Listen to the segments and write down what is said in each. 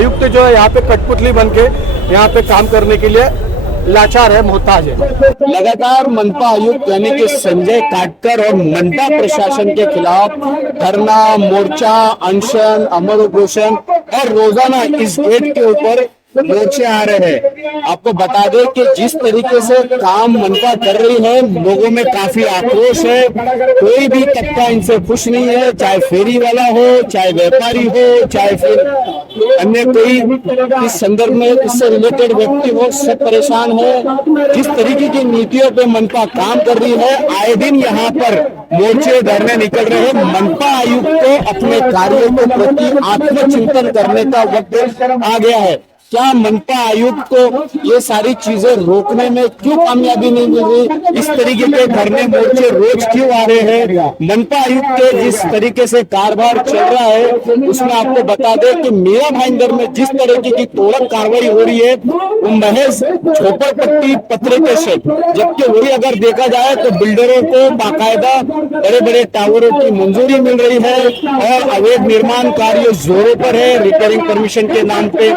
आयुक्त जो है यहाँ पे कठपुतली बन के यहाँ पे काम करने के लिए लाचार है, मोहताज है। लगातार मनपा आयुक्त यानी कि संजय काटकर और मनपा प्रशासन के खिलाफ धरना, मोर्चा, अनशन, अमर उपोषण और रोजाना इस गेट के ऊपर मोर्चे आ रहे हैं। आपको बता दें कि जिस तरीके से काम मनपा कर रही है, लोगों में काफी आक्रोश है। कोई भी तबका इनसे खुश नहीं है, चाहे फेरी वाला हो, चाहे व्यापारी हो, चाहे फिर अन्य कोई इस संदर्भ में इससे रिलेटेड व्यक्ति हो, सब परेशान है। जिस तरीके की नीतियों पे मनपा काम कर रही है, आए दिन यहाँ पर मोर्चे धरने निकल रहे हैं। मनपा आयुक्त को अपने कार्यों के प्रति आत्मचिंतन करने का वक्त आ गया है। क्या मनपा आयुक्त को ये सारी चीजें रोकने में क्यों कामयाबी नहीं मिल रही? इस तरीके के धरने मोर्चे रोज क्यों आ रहे हैं? मनपा आयुक्त के जिस तरीके से कारभार चल रहा है, उसमें आपको बता दें कि मीरा भाईंदर में जिस तरीके की तोड़क कार्रवाई हो रही है, वो महज झोपड़पट्टी पत्रिका से, जबकि वही अगर देखा जाए तो बिल्डरों को बाकायदा बड़े बड़े टावरों की मंजूरी मिल रही है और अवैध निर्माण कार्य जोरों पर है। रिपेयरिंग परमिशन के नाम पे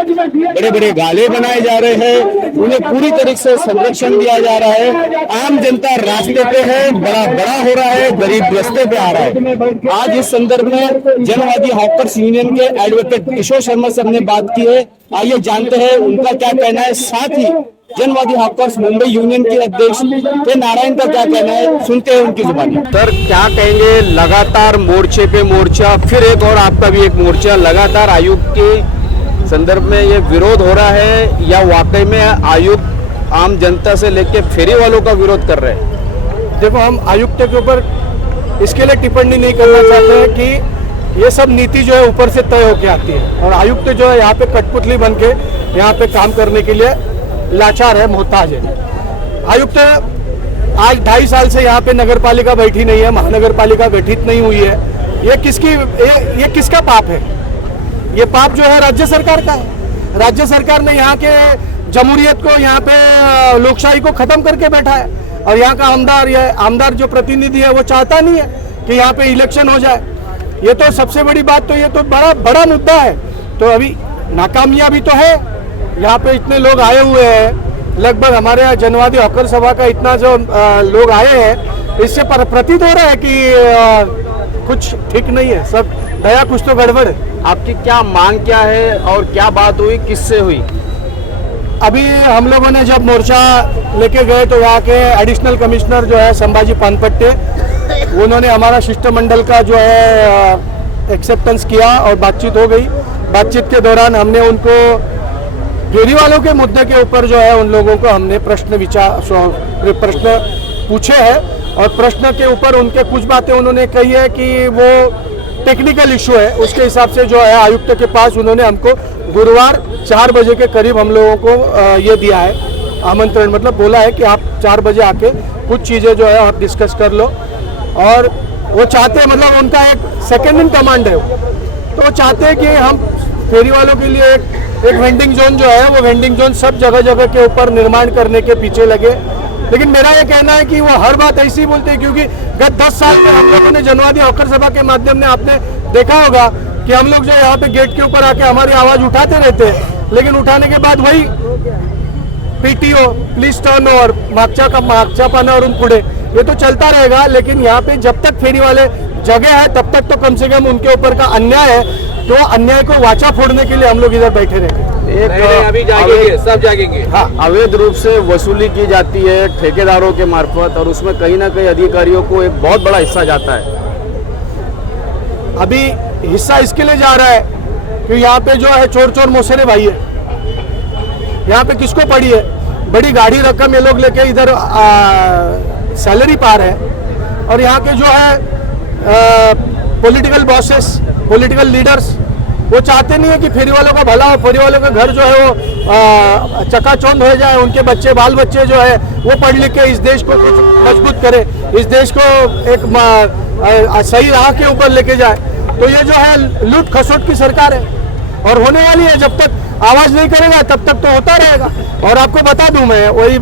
बड़े बड़े गाले बनाए जा रहे हैं, उन्हें पूरी तरीके से संरक्षण दिया जा रहा है। आम जनता रास्ते पे है, बड़ा हो रहा है, गरीब रास्ते पे आ रहा है। आज इस संदर्भ में जनवादी हॉकर्स यूनियन के एडवोकेट किशोर शर्मा साहब ने बात की है। आइए जानते हैं उनका क्या कहना है। साथ ही जनवादी हॉकर्स मुंबई यूनियन के अध्यक्ष के नारायण का क्या कहना है, सुनते हैं उनकी जुबानी। सर क्या कहेंगे, लगातार मोर्चे पे मोर्चा, फिर एक और आपका भी एक मोर्चा, लगातार आयुक्त के संदर्भ में ये विरोध हो रहा है या वाकई में आयुक्त आम जनता से लेके फेरी वालों का विरोध कर रहे हैं? देखो, हम आयुक्त के ऊपर इसके लिए टिप्पणी नहीं करना चाहते हैं कि ये सब नीति जो है ऊपर से तय होके आती है और आयुक्त जो है यहाँ पे कठपुतली बन के यहाँ पे काम करने के लिए लाचार है, मोहताज है। आयुक्त आज 2.5 साल से यहाँ पे नगर पालिका बैठी नहीं है, महानगर पालिका गठित नहीं हुई है। ये किसका पाप है? ये पाप जो है राज्य सरकार का है। राज्य सरकार ने यहाँ के जमहूरियत को, यहाँ पे लोकशाही को खत्म करके बैठा है और यहाँ का आमदार जो प्रतिनिधि है वो चाहता नहीं है कि यहाँ पे इलेक्शन हो जाए। ये तो सबसे बड़ी बात, तो ये तो बड़ा मुद्दा है। तो अभी नाकामयाबी तो है, यहाँ पे इतने लोग आए हुए हैं, लगभग हमारे यहाँ जनवादी हॉकर सभा का इतना जो लोग आए हैं, इससे प्रतीत हो रहा है कि कुछ ठीक नहीं है, सब नया कुछ तो गड़बड़ है। आपकी क्या मांग क्या है और क्या बात हुई, किससे हुई? अभी हम लोगों ने जब मोर्चा लेके गए तो वहाँ के एडिशनल कमिश्नर जो है संभाजी पानपट्टे, उन्होंने हमारा शिष्टमंडल का जो है एक्सेप्टेंस किया और बातचीत हो गई। बातचीत के दौरान हमने उनको फेरी वालों के मुद्दे के ऊपर जो है उन लोगों को हमने प्रश्न पूछे हैं और प्रश्न के ऊपर उनके कुछ बातें उन्होंने कही है कि वो टेक्निकल इशू है, उसके हिसाब से जो है आयुक्त के पास उन्होंने हमको गुरुवार 4 बजे के करीब हम लोगों को ये दिया है आमंत्रण, मतलब बोला है कि आप 4 बजे आके कुछ चीज़ें जो है आप डिस्कस कर लो। और वो चाहते हैं, मतलब उनका एक सेकेंड इन कमांड है, तो वो चाहते हैं कि हम फेरी वालों के लिए एक वेंडिंग जोन जो है, वो वेंडिंग जोन सब जगह के ऊपर निर्माण करने के पीछे लगे। लेकिन मेरा ये कहना है कि वो हर बात ऐसी ही बोलते हैं, क्योंकि गत 10 साल में हम लोगों ने जनवादी हॉकर सभा के माध्यम से आपने देखा होगा कि हम लोग जो यहाँ पे गेट के ऊपर आके हमारी आवाज उठाते रहते हैं, लेकिन उठाने के बाद वही पीटीओ, प्लीज टर्न ओवर, मागचा पाना और पुढे, ये तो चलता रहेगा। लेकिन यहाँ पे जब तक फेरी वाले जगह है तब तक तो कम से कम उनके ऊपर का अन्याय है, तो अन्याय को वाचा फोड़ने के लिए हम लोग इधर बैठे रहेंगे। अभी जागेंगे, सब जागेंगे। हाँ, अवैध रूप से वसूली की जाती है ठेकेदारों के मार्फत और उसमें कहीं ना कहीं अधिकारियों को एक बहुत बड़ा हिस्सा जाता है। अभी हिस्सा इसके लिए जा रहा है कि यहाँ पे जो है चोर मौसेरे भाई है, यहाँ पे किसको पड़ी है, बड़ी गाड़ी रकम ये लोग लेके इधर सैलरी पा रहे हैं और यहाँ के जो है पॉलिटिकल बॉसेस, पॉलिटिकल लीडर्स, वो चाहते नहीं है कि फेरी वालों का भला हो, फेरी वालों का घर जो है वो चकाचौंध हो जाए, उनके बच्चे बाल बच्चे जो है वो पढ़ लिख के इस देश को मजबूत करे, इस देश को एक सही राह के ऊपर लेके जाए। तो ये जो है लूट खसोट की सरकार है और होने वाली है। जब तक आवाज नहीं करेगा तब तक तो होता रहेगा। और आपको बता दूं मैं, वही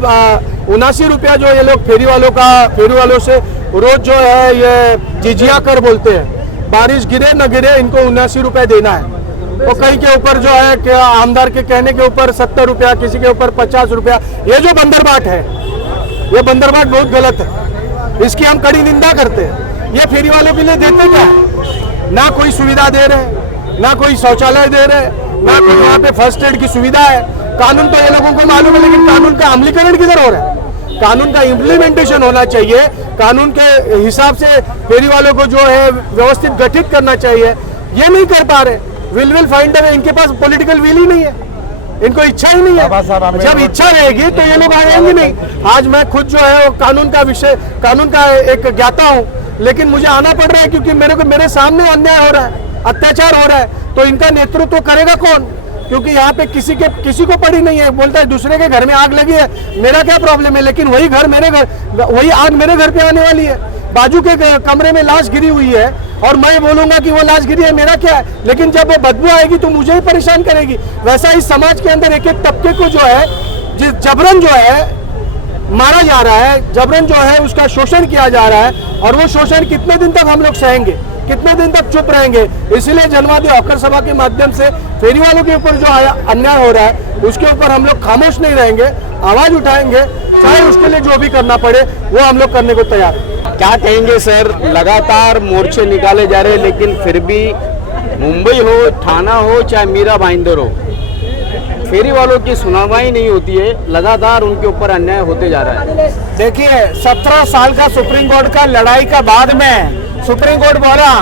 79 रुपया जो ये लोग फेरी वालों से रोज जो है ये जिजिया कर बोलते हैं, बारिश गिरे न गिरे इनको 79 रुपये देना है। वो कहीं के ऊपर जो है कि आमदार के कहने के ऊपर 70 रुपया, किसी के ऊपर 50 रुपया, ये जो बंदरबाट है, ये बंदरबाट बहुत गलत है, इसकी हम कड़ी निंदा करते हैं। ये फेरी वालों के लिए देते क्या है? ना कोई सुविधा दे रहे, ना कोई शौचालय दे रहे, ना कोई वहाँ पे फर्स्ट एड की सुविधा है। कानून तो ये लोगों को मालूम है, लेकिन कानून का अमलीकरण किधर हो रहा है? कानून का इम्प्लीमेंटेशन होना चाहिए, कानून के हिसाब से फेरी वालों को जो है व्यवस्थित गठित करना चाहिए, ये नहीं कर पा रहे। विल फाइंड अ वे, इनके पास पॉलिटिकल विल ही नहीं है, इनको इच्छा ही नहीं है। जब इच्छा रहेगी तो ये लोग आएंगे नहीं। आज मैं खुद जो है वो कानून का एक ज्ञाता हूँ, लेकिन मुझे आना पड़ रहा है क्योंकि मेरे सामने अन्याय हो रहा है, अत्याचार हो रहा है। तो इनका नेतृत्व करेगा कौन? क्योंकि यहाँ पे किसी को पड़ी नहीं है। बोलता है दूसरे के घर में आग लगी है, मेरा क्या प्रॉब्लम है? लेकिन वही आग मेरे घर पे आने वाली है। बाजू के कमरे में लाश गिरी हुई है और मैं बोलूंगा कि वो लाश गिरी है, मेरा क्या है? लेकिन जब वो बदबू आएगी तो मुझे ही परेशान करेगी। वैसा इस समाज के अंदर एक एक तबके को जो है जबरन जो है मारा जा रहा है, जबरन जो है उसका शोषण किया जा रहा है। और वो शोषण कितने दिन तक हम लोग सहेंगे, कितने दिन तक चुप रहेंगे? इसलिए जनवादी हॉकर सभा के माध्यम से फेरी वालों के ऊपर जो अन्याय हो रहा है उसके ऊपर हम लोग खामोश नहीं रहेंगे, आवाज उठाएंगे, चाहे उसके लिए जो भी करना पड़े वो हम लोग करने को तैयार हैं। क्या कहेंगे सर, लगातार मोर्चे निकाले जा रहे हैं, लेकिन फिर भी मुंबई हो, थाना हो, चाहे मीरा भाईंदर हो, फेरी वालों की सुनवाई नहीं होती है, लगातार उनके ऊपर अन्याय होते जा रहा है। देखिए 17 साल का सुप्रीम कोर्ट का लड़ाई का बाद में सुप्रीम कोर्ट बोला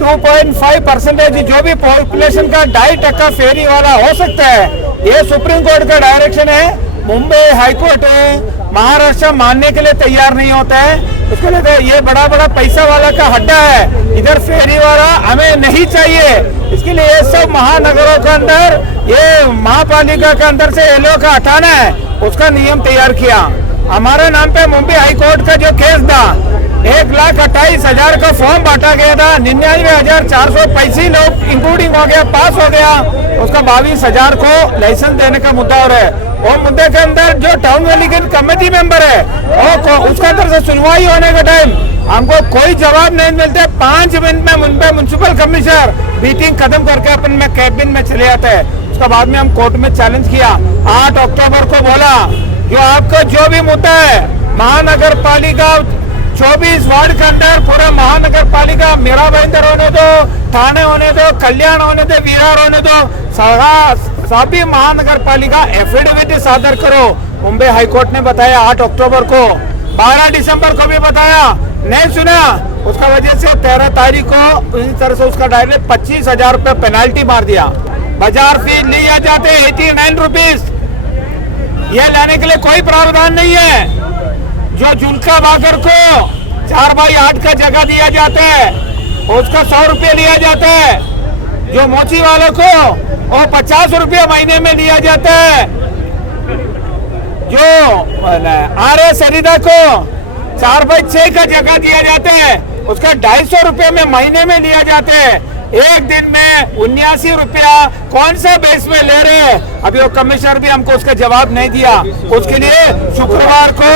2.5% जो भी पॉपुलेशन का 2.5% फेरी वाला हो सकता है, ये सुप्रीम कोर्ट का डायरेक्शन है। मुंबई हाईकोर्ट महाराष्ट्र मानने के लिए तैयार नहीं होता है। उसके लिए ये बड़ा पैसा वाला का हड्डा है, इधर फेरी वाला हमें नहीं चाहिए। इसके लिए ये सब महानगरों के अंदर, ये महापालिका के अंदर से ये लोग का हटाना है, उसका नियम तैयार किया। हमारे नाम पे मुंबई हाईकोर्ट का जो केस था, 1,28,000 का फॉर्म बांटा गया था, 99,485 लोग इंक्लूडिंग हो गया, पास हो गया। उसका 22,000 को लाइसेंस देने का मुद्दा हो रहा है। और मुद्दे के अंदर जो टाउन वेलिगेट कमेटी मेंबर है और उसके अंदर से सुनवाई होने के टाइम हमको कोई जवाब नहीं मिलते। 5 मिनट में मुंबई म्युनिसिपल कमिश्नर मीटिंग खत्म करके अपन में कैबिन में चले जाते हैं। उसके बाद में हम कोर्ट में चैलेंज किया। 8 अक्टूबर को बोला जो आपका जो भी मुद्दा है, महानगर पालिका 24 वार्ड के अंदर पूरा महानगर पालिका मीरा भाईंदर होने दो, थाने होने दो, कल्याण होने दो, विहार होने दो, सभी महानगर पालिका एफिडेविट सादर करो। मुंबई हाईकोर्ट ने बताया 8 अक्टूबर को, 12 दिसंबर को भी बताया, नहीं सुना। उसका वजह से 13 तारीख को इस तरह से उसका डायरेक्ट 25,000 रुपये पेनाल्टी मार दिया। बाजार फीस लिया जाते 89 रुपीज, ये लाने के लिए कोई प्रावधान नहीं है। जो जुल्का बागर को 4x8 का जगह दिया जाता है उसका 100 रुपये लिया जाता है। जो मोची वालों को वो 50 रुपये महीने में लिया जाता है। जो आर सरिदा को 4x6 का जगह दिया जाता है उसका 250 रुपये में महीने में लिया जाता है। एक दिन में 79 रुपया कौन सा बेस में ले रहे हैं? अभी वो कमिश्नर भी हमको उसका जवाब नहीं दिया। उसके लिए शुक्रवार को,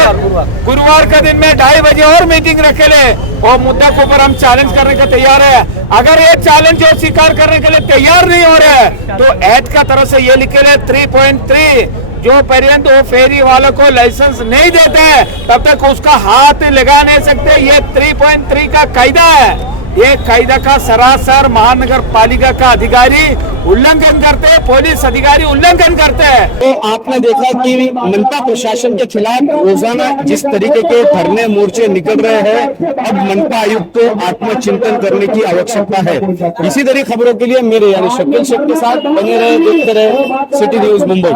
गुरुवार का दिन में 2:30 बजे और मीटिंग रखे ले, और मुद्दा के ऊपर हम चैलेंज करने का तैयार है। अगर ये चैलेंज जो स्वीकार करने के लिए तैयार नहीं हो रहे हैं तो एक्ट का तरफ से ये लिखे ले 3.3 जो पर्यंत वो फेरी वालों को लाइसेंस नहीं देते हैं तब तक उसका हाथ लगा नहीं सकते। ये 3.3 का कायदा है। ये कायदा का सरासर महानगर पालिका का अधिकारी उल्लंघन करते हैं, पुलिस अधिकारी उल्लंघन करते हैं। तो आपने देखा कि मनपा प्रशासन के खिलाफ रोजाना जिस तरीके के धरने मोर्चे निकल रहे हैं, अब मनपा आयुक्त को आत्मचिंतन करने की आवश्यकता है। इसी तरह खबरों के लिए मेरे यानी शकील शेख के साथ बने रहे, देखते रहे सिटी न्यूज मुंबई।